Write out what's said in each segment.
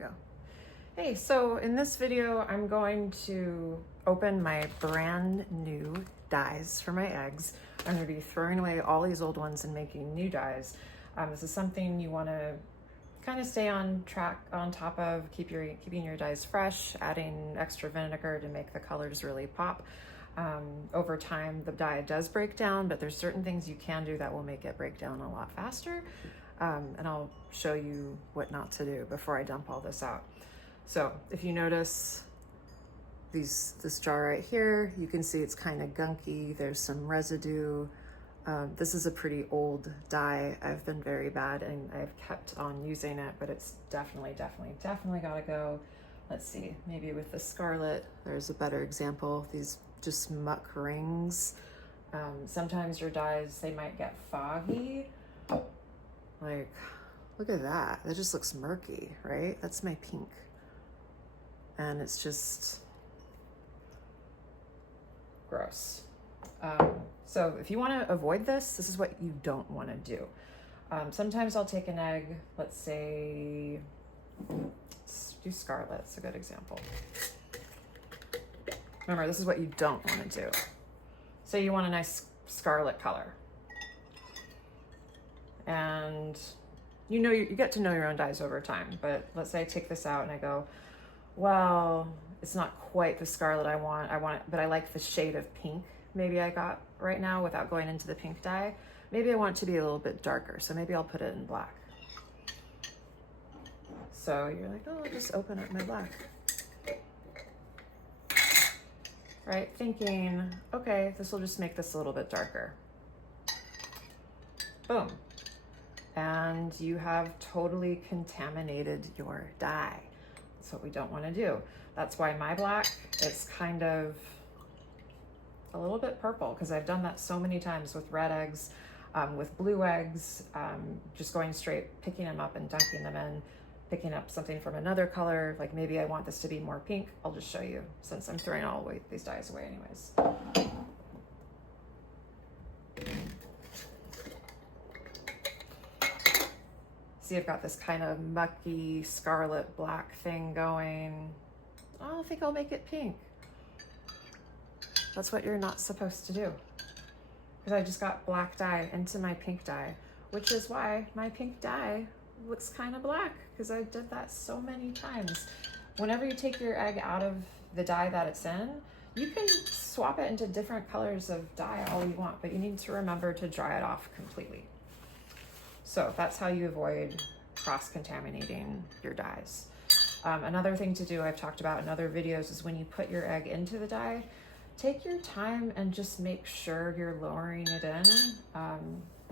go. Hey, so in this video, I'm going to open my brand new dyes for my eggs. I'm going to be throwing away all these old ones and making new dyes. This is something you want to kind of stay on track, on top of, keeping your dyes fresh, adding extra vinegar to make the colors really pop. Over time, the dye does break down, but there's certain things you can do that will make it break down a lot faster. And I'll show you what not to do before I dump all this out. So if you notice this jar right here, you can see it's kind of gunky. There's some residue. This is a pretty old dye. I've been very bad and I've kept on using it, but it's definitely gotta go. Let's see, maybe with the scarlet, there's a better example. These just muck rings. Sometimes your dyes, they might get foggy. Like, look at that. That just looks murky, right? That's my pink. And it's just gross. So if you want to avoid this, this is what you don't want to do. Sometimes I'll take an egg, let's say, let's do scarlet, it's a good example. Remember, this is what you don't want to do. Say you want a nice scarlet color. And you get to know your own dyes over time, but let's say I take this out and I go, well, it's not quite the scarlet I want it, but I like the shade of pink maybe I got right now without going into the pink dye. Maybe I want it to be a little bit darker, so maybe I'll put it in black. So you're like, oh, I'll just open up my black. Right, thinking, okay, this will just make this a little bit darker. Boom. And you have totally contaminated your dye. That's what we don't want to do. That's why my black, it's kind of a little bit purple, because I've done that so many times with red eggs, with blue eggs, just going straight, picking them up and dunking them in, picking up something from another color, like maybe I want this to be more pink. I'll just show you since I'm throwing all these dyes away anyways. See, I've got this kind of mucky scarlet black thing going. I don't think I'll make it pink. That's what you're not supposed to do. Because I just got black dye into my pink dye, which is why my pink dye looks kind of black, because I did that so many times. Whenever you take your egg out of the dye that it's in, you can swap it into different colors of dye all you want, but you need to remember to dry it off completely. So that's how you avoid cross-contaminating your dyes. Another thing to do, I've talked about in other videos, is when you put your egg into the dye, take your time and just make sure you're lowering it in. I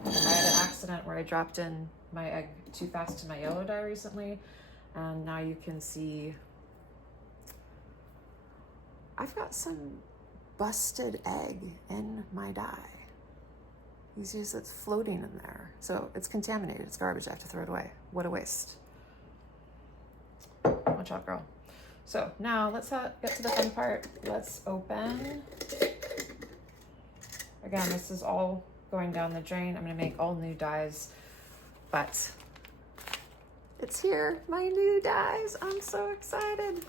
had an accident where I dropped in my egg too fast to my yellow dye recently, and now you can see I've got some busted egg in my dye. You see it's floating in there. So it's contaminated, it's garbage, I have to throw it away. What a waste. Watch out, girl. So now let's get to the fun part. Let's open. Again, this is all going down the drain. I'm gonna make all new dyes, but it's here, my new dyes. I'm so excited.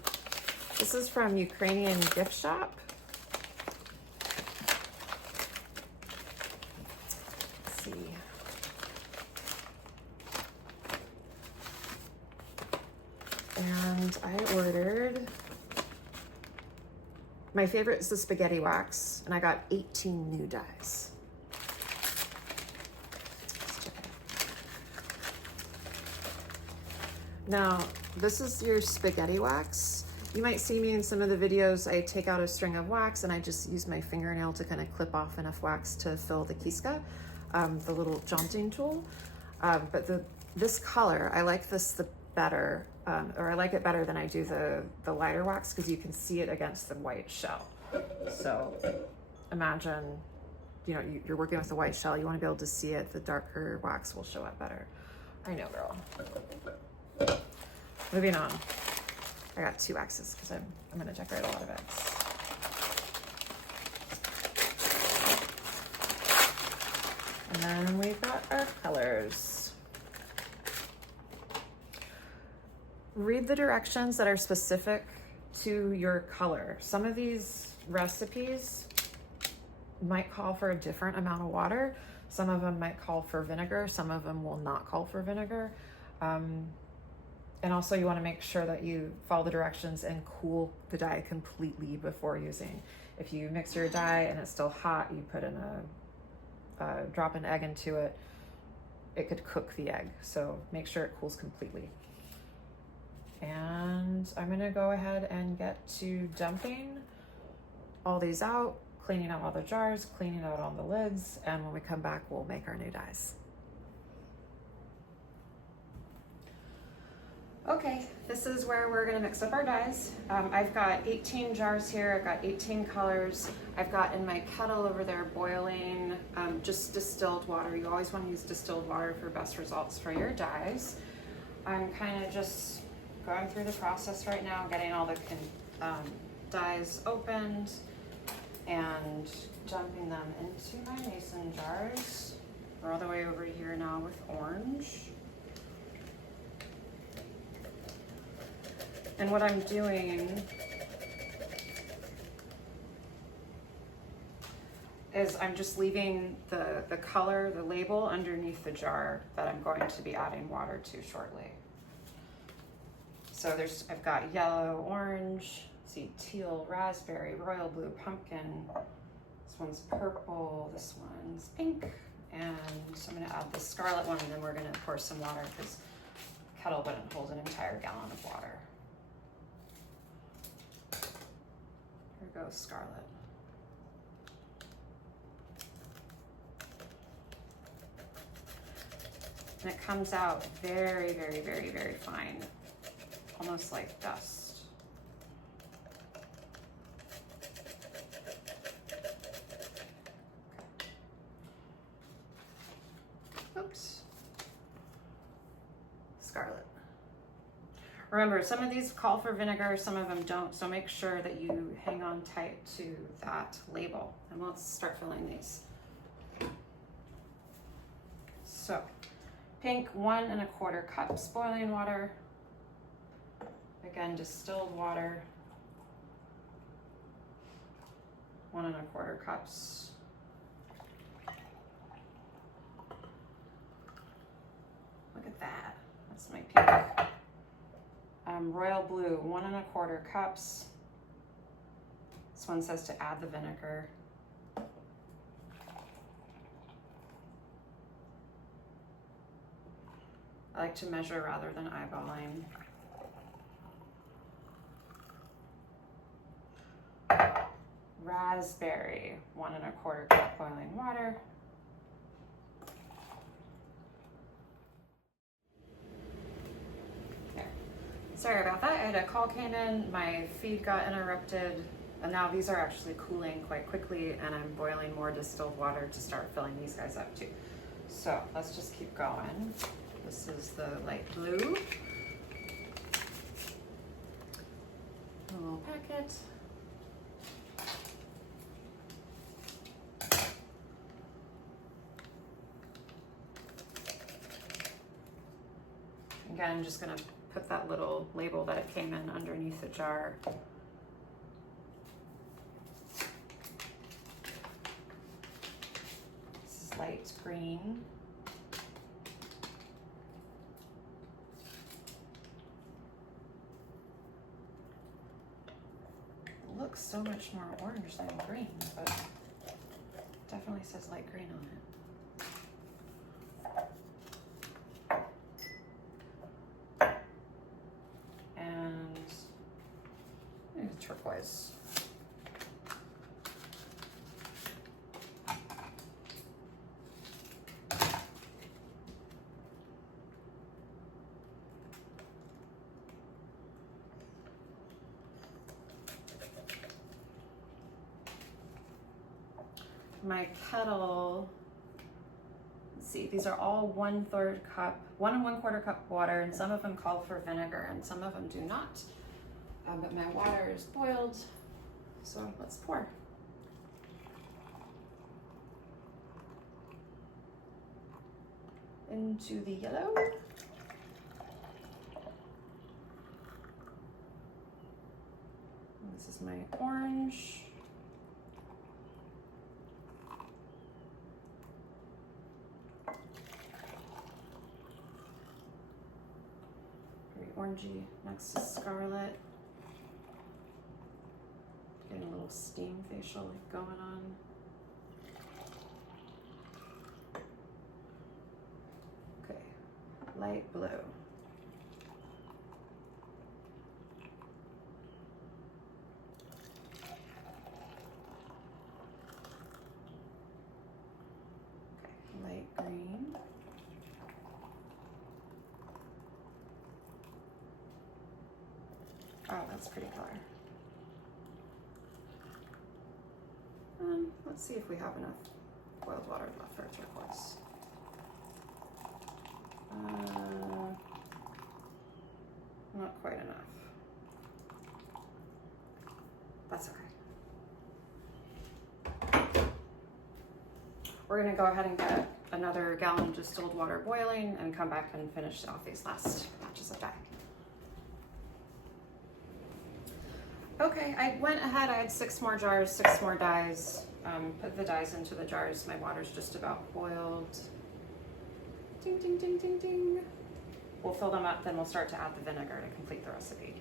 This is from Ukrainian gift shop. Let's see. And I ordered, my favorite is the spaghetti wax, and I got 18 new dyes. Let's check it out. Now, this is your spaghetti wax. You might see me in some of the videos, I take out a string of wax and I just use my fingernail to kind of clip off enough wax to fill the kiska, the little jaunting tool. But this color, I like this the better, or I like it better than I do the lighter wax, because you can see it against the white shell. So imagine, you're working with the white shell, you want to be able to see it, the darker wax will show up better. I know, girl. Moving on. I got 2 waxes because I'm going to decorate a lot of eggs. And then we've got our colors. read the directions that are specific to your color. Some of these recipes might call for a different amount of water. Some of them might call for vinegar. Some of them will not call for vinegar. And also you want to make sure that you follow the directions and cool the dye completely before using. If you mix your dye and it's still hot, you put in drop an egg into it, it could cook the egg. So make sure it cools completely. And I'm gonna go ahead and get to dumping all these out, cleaning out all the jars, cleaning out all the lids, and when we come back, we'll make our new dyes. Okay, this is where we're gonna mix up our dyes. I've got 18 jars here, I've got 18 colors. I've got in my kettle over there boiling just distilled water. You always wanna use distilled water for best results for your dyes. I'm kind of just going through the process right now, getting all the dyes opened and dumping them into my mason jars. We're all the way over here now with orange. And what I'm doing is I'm just leaving the color, the label underneath the jar that I'm going to be adding water to shortly. So I've got yellow, orange, see teal, raspberry, royal blue, pumpkin. This one's purple, this one's pink. And so I'm gonna add the scarlet one, and then we're gonna pour some water because the kettle wouldn't hold an entire gallon of water. Here goes scarlet. And it comes out very, very, very, very fine, almost like dust. Oops. Scarlet. Remember, some of these call for vinegar, some of them don't, so make sure that you hang on tight to that label. And let's start filling these. So, pink, 1 1/4 cups boiling water. Again, distilled water. 1 1/4 cups. Look at that, that's my pink. Royal blue, 1 1/4 cups. This one says to add the vinegar. I like to measure rather than eyeballing. Raspberry, 1 1/4 cup boiling water. There. Sorry about that, I had a call came in, my feed got interrupted, and now these are actually cooling quite quickly, and I'm boiling more distilled water to start filling these guys up too. So let's just keep going. This is the light blue. A little packet. Again, I'm just gonna put that little label that it came in underneath the jar. This is light green. It looks so much more orange than green, but definitely says light green on it. Turquoise. My kettle, let's see, these are all 1/3 cup, 1 1/4 cup water, and some of them call for vinegar and some of them do not. But my water is boiled, so let's pour. Into the yellow. This is my orange. Very orangey. Next is scarlet. Getting a little steam facial going on. Okay, light blue. Light green. Oh, that's a pretty color. Let's see if we have enough boiled water left for a turquoise. Not quite enough. That's okay. We're gonna go ahead and get another gallon of distilled water boiling and come back and finish off these last batches of dye. Okay, I went ahead, I had 6 more jars, 6 more dyes. Put the dyes into the jars. My water's just about boiled. Ding, ding, ding, ding, ding. We'll fill them up, then we'll start to add the vinegar to complete the recipe.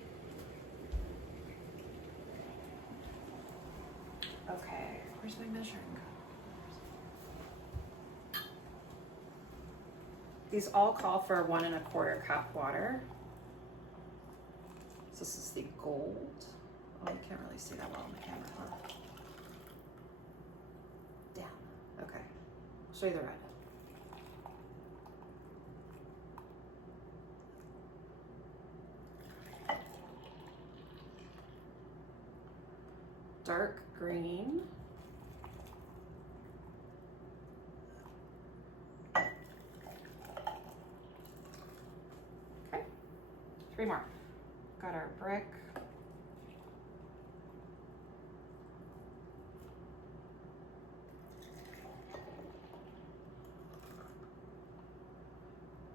Okay, where's my measuring cup? These all call for 1 1/4 cup water. So this is the gold. Oh, you can't really see that well on the camera, huh? Damn. Okay. I'll show you the red. Dark green. Okay. 3 more. Got our brick.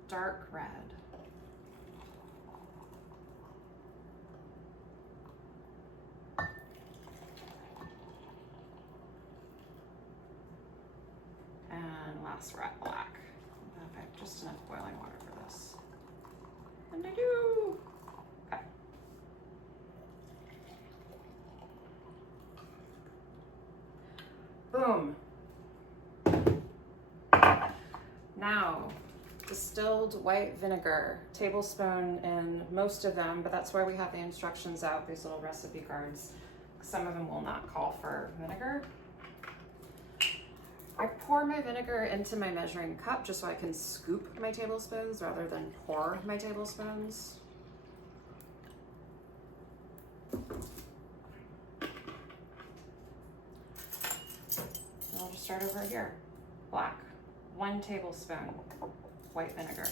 Dark red. And last red black. I have just enough boiling water for this. And I do. Okay. Boom. Now, distilled white vinegar, tablespoon in most of them, but that's why we have the instructions out, these little recipe cards. Some of them will not call for vinegar. I pour my vinegar into my measuring cup just so I can scoop my tablespoons rather than pour my tablespoons. And I'll just start over here. Black, 1 tablespoon. White vinegar.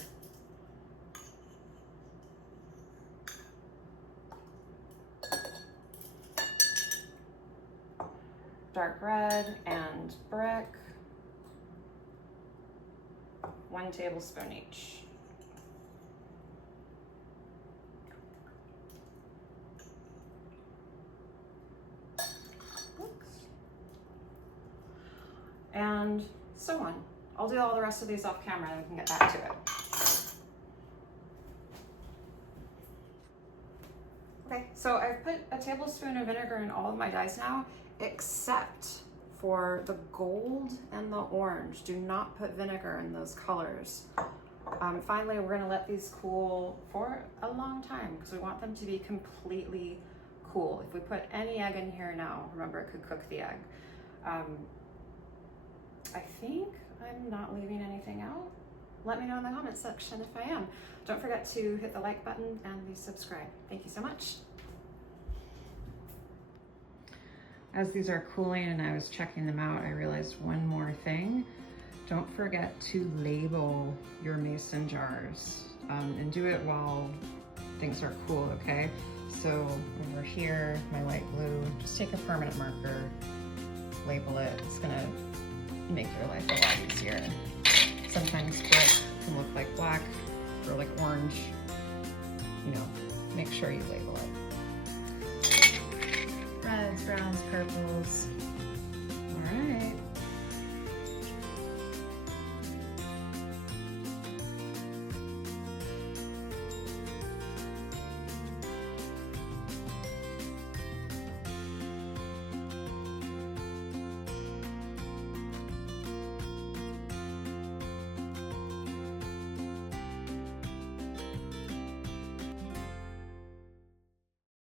Dark red and brick, 1 tablespoon each. And so on. I'll do all the rest of these off camera and we can get back to it. Okay, so I've put a tablespoon of vinegar in all of my dyes now, except for the gold and the orange. Do not put vinegar in those colors. Finally, we're gonna let these cool for a long time because we want them to be completely cool. If we put any egg in here now, remember it could cook the egg. I think I'm not leaving anything out. Let me know in the comments section if I am. Don't forget to hit the like button and please subscribe. Thank you so much. As these are cooling and I was checking them out, I realized one more thing. Don't forget to label your mason jars and do it while things are cool, okay? So over here, my light blue, just take a permanent marker, label it. It's gonna make your life a lot easier. Sometimes brick can look like black or like orange. You know, make sure you label it. reds, browns, purples.